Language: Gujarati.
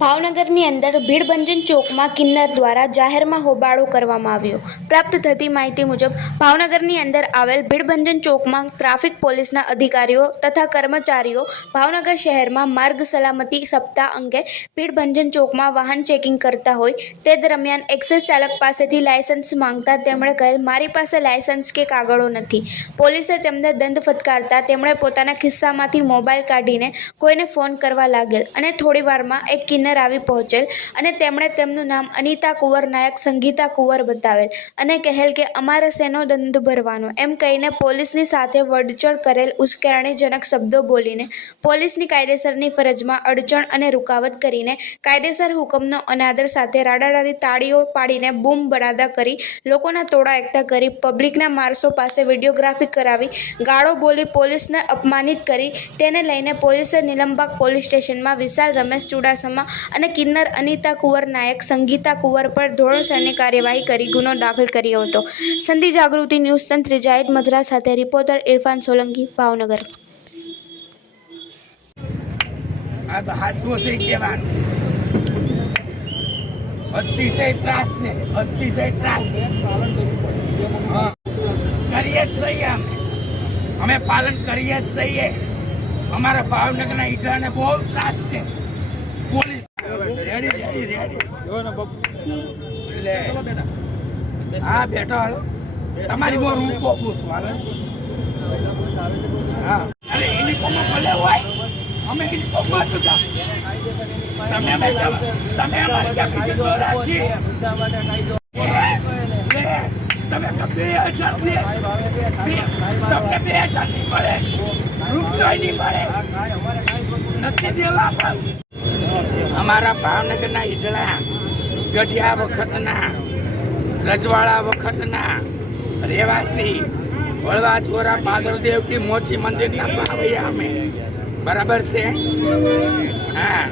ભાવનગરની અંદર ભીડભંજન ચોકમાં કિન્નર દ્વારા જાહેરમાં હોબાળો કરવામાં આવ્યો। પ્રાપ્ત થતી માહિતી મુજબ ભાવનગરની અંદર આવેલ ભીડભંજન ચોકમાં ટ્રાફિક પોલીસના અધિકારીઓ તથા કર્મચારીઓ ભાવનગર શહેરમાં માર્ગ સલામતી સપ્તાહ અંગે ભીડભંજન ચોકમાં વાહન ચેકિંગ કરતા હોય તે દરમિયાન એક્સેસ ચાલક પાસેથી લાયસન્સ માંગતા તેમણે કહેલ, મારી પાસે લાયસન્સ કે કાગળો નથી। પોલીસે તેમને દંડ ફટકારતા તેમણે પોતાના ખિસ્સામાંથી મોબાઈલ કાઢીને કોઈને ફોન કરવા લાગેલ અને થોડીવારમાં એક કિન્નર આવી પહોંચેલ અને તેમણે તેમનું નામ અનિતા કુંવર નાયક સંગીતા કુંવર બતાવેલ અને કહેલ કે અમારે શેનો દંડ ભરવાનો એમ કહીને પોલીસની સાથે વઢચડ કરેલ। ઉશ્કેરણીજનક શબ્દો બોલીને પોલીસની કાયદેસરની ફરજમાં અડચણ અને રૂકાવટ કરીને કાયદેસર હુકમનો અનાદર સાથે રાડારાડી તાળીઓ પાડીને બૂમ બરાદા કરી લોકોના ટોળા એકઠા કરી પબ્લિકના માણસો પાસે વિડીયોગ્રાફી કરાવી ગાળો બોલી પોલીસને અપમાનિત કરી। તેને લઈને પોલીસે નીલમબાગ પોલીસ સ્ટેશનમાં વિશાલ રમેશ ચુડાસમા અને કિન્નર અનિતા કુંવર નાયક સંગીતા કુંવર પર ધોરણસરની કાર્યવાહી કરી ગુનો દાખલ કર્યો હતો। સંધિ જાગૃતિ ન્યૂઝ તંત્ર જાહેદ મધરા સાથે રિપોર્ટર ઇરફાન સોલંકી, ભાવનગર। આ તો હાચું છે કહેવાનું, અતિશય ત્રાસ છે, અતિશય ત્રાસ કરીએ જ છીએ, અમે પાલન કરીએ જ છીએ। અમારા ભાવનગરના ઈસરાને બહુ ત્રાસ છે। પોલીસ હા બેઠો તમારી બહુ હું પોકું છું હાલ। હા અરે યુનિફોર્મમાં ભલે હોય, અમે યુનિફોર્મમાં છું। તમે અમારી ક્યાં બીજી રાખી તમે 2000 તમને 2000 નહીં મળે, રૂપિયો નહીં મળે, નથી દેવા। અમારા ભાવનગરના ઈજળા ગઢિયા વખતના રજવાડા વખતના રહેવાસી વળવા ચોરા પાદરદેવ કે મોચી મંદિરના ભાવૈયા અમે, બરાબર છે। હા